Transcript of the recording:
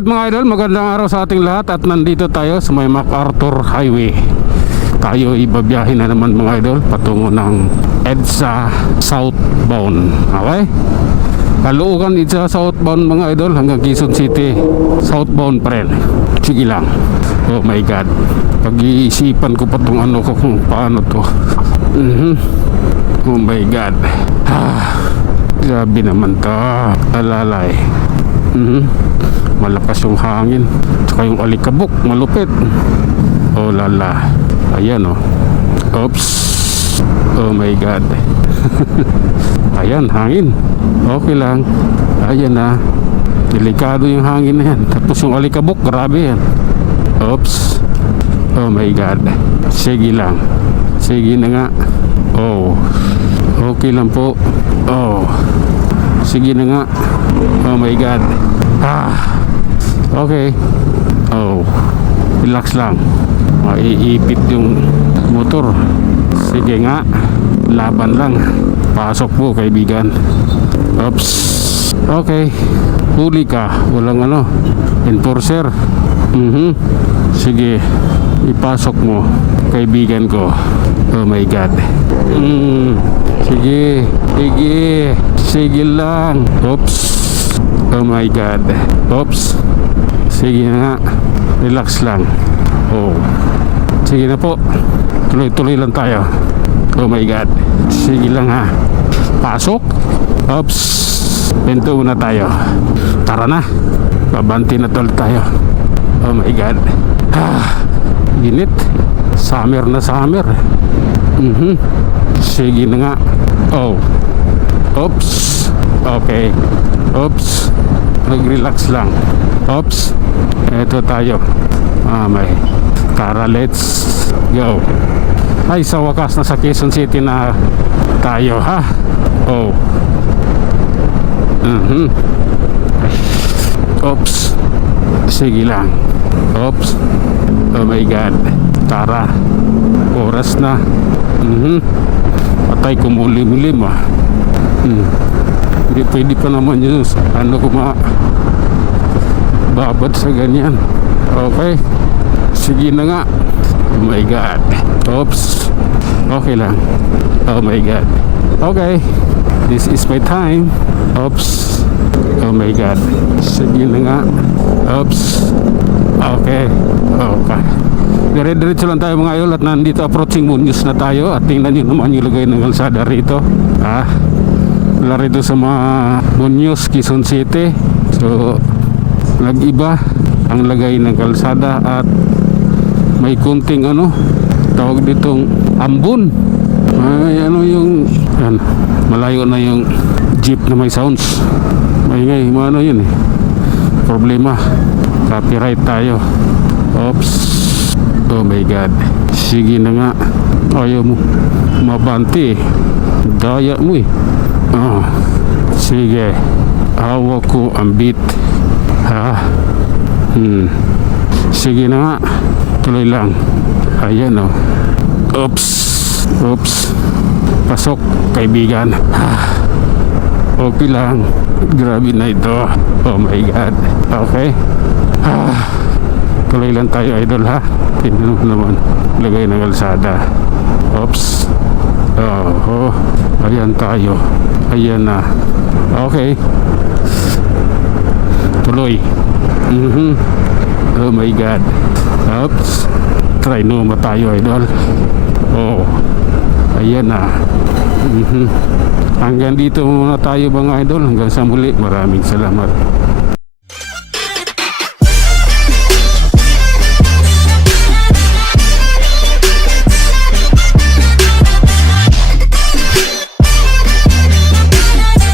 Alright mga idol, magandang araw sa ating lahat at nandito tayo sa may MacArthur Highway. Tayo ibabiyahin na naman mga idol patungo ng EDSA southbound. Okay? Caloocan EDSA southbound mga idol hanggang Quezon City southbound pa rin. Sige lang. Oh my god, pag-iisipan ko pa itong ano ko kung paano to. Oh my god, grabe naman to. Alalay. Malakas yung hangin, tsaka yung alikabok malupit. Oh lala, ayan oh. Oops, oh my god. Ayan, hangin. Okay lang, ayan na. Delikado yung hangin na yan. Tapos yung alikabok, grabe yan. Oops, oh my god. Sige lang, sige na nga. Oh, okay lang po. Oh, sige na nga. Oh my god. Okay. Oh, relax lang. Maiipit yung motor. Sige nga, laban lang. Pasok po kaibigan. Oops. Okay, huli ka. Walang ano, enforcer. Sige, ipasok mo kaibigan ko. Oh my god. Sige, sige, sige lang. Oops. Oh my god. Oops. Sige na, relax lang. Oh, sige na po, tuloy-tuloy lang tayo. Oh my god, sige lang ha. Pasok. Oops, pinto muna tayo. Tara na, babanti na tuloy tayo. Oh my god, init. Summer na summer. Sige na nga. Oh, oops. Okay. Oops, mag-relax lang. Oops, eto tayo. May tara, let's go. Ay, sa wakas na sa Quezon City na tayo ha. Oh. Oops, sige lang. Oops, oh my god. Tara, oras na. Patay, kumulim-lim ah. Hindi pwede pa naman yun. Ano ko babad sa ganyan. Okay, sige na nga. Oh my god. Oops, okay lang. Oh my god. Okay, this is my time. Oops, oh my god. Sige na nga. Oops, okay. Okay, dire-diretso lang tayo mga idol. At nandito approaching Muñoz na tayo. At tingnan nyo naman yung lagay ng kalsada rito. Wala rito sa mga Muñoz, Quezon City. So nag-iba ang lagay ng kalsada. At may kunting ano, tawag ditong ambon. May ano yung yan, malayo na yung jeep na may sounds. Maingay, ano yun eh, problema, copyright tayo. Oops, oh my god. Sige na nga, ayaw mo mabanti eh. Daya mo eh. Sige, hawak ko ang beat ha. Sige na nga, tuloy lang. Ayan o. Oops, oops. Pasok kaibigan. Okay lang, grabe na ito. Oh my god. Okay, tuloy lang tayo idol ha. Tingnan mo naman lagay ng kalsada. Oops. Oh, ayan tayo. Ayan na. Okay, tuloy. Oh my god. Oops, try numa tayo idol. Oh, ayan na. Hanggang dito muna tayo mga idol. Hanggang sa muli, maraming salamat.